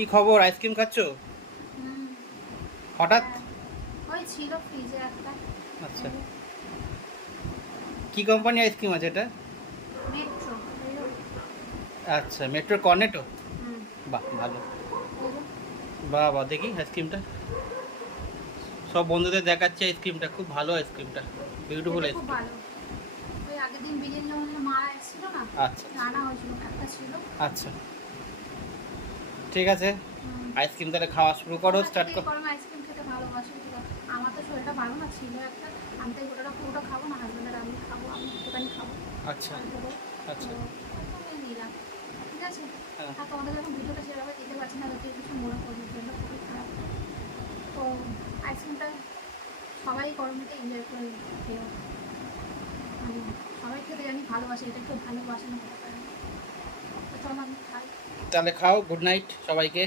কি খবর, আইসক্রিম খাচ্ছো হুম, হঠাৎ? হ্যাঁ, ওই ছিল ফ্রিজে একটা। আচ্ছা, কি কোম্পানি আইসক্রিম আছে এটা? মেট্রো। আচ্ছা, মেট্রো কর্নেটো। হুম, বাহ, ভালো। এই যে, বাহ বাহ, দেখি আইসক্রিমটা। সব বন্ধুদের দেখাচ্ছে আইসক্রিমটা, খুব ভালো আইসক্রিমটা, বিউটিফুল এটা খুব আইসক্রিম। ভালো। ওই আগের দিন বিরিয়ানি যখন মা এসেছিল না, আচ্ছা আনা হয়েছিল, একটা ছিল। আচ্ছা, ঠিক আছে। হুম, আইসক্রিম তাহলে খাওয়া শুরু করো, তোমরা স্টার্ট খেতে এই করো। গরমে আইসক্রিম খেতে ভালোবাসো, ঠিক আছে। আমার তো শরীরটা ভালো না, ছিল একটা। আমি তো গোটাটা পুরোটা খাবো না, হাজবেন্ডের আমি খাবো, আমি একটুখানি খাবো। আচ্ছা আর দেবো। তো আচ্ছা। আমি নিলাম, ঠিক আছে। হ্যাঁ, আর তোমাদের যখন ভিডিওটা সেভাবে দিতে পারছি না, যাতে কিছু মনে করবে, জন্য খুবই খারাপ। তো আইসক্রিমটা সবাই গরমে এনজয় করে খেও, মানে সবাই খেতে জানি ভালোবাসে, এটা কেউ ভালোবাসে না হতে পারে না। তো চলো আমি খাই। তাহলে খাও, গুড নাইট সবাইকে।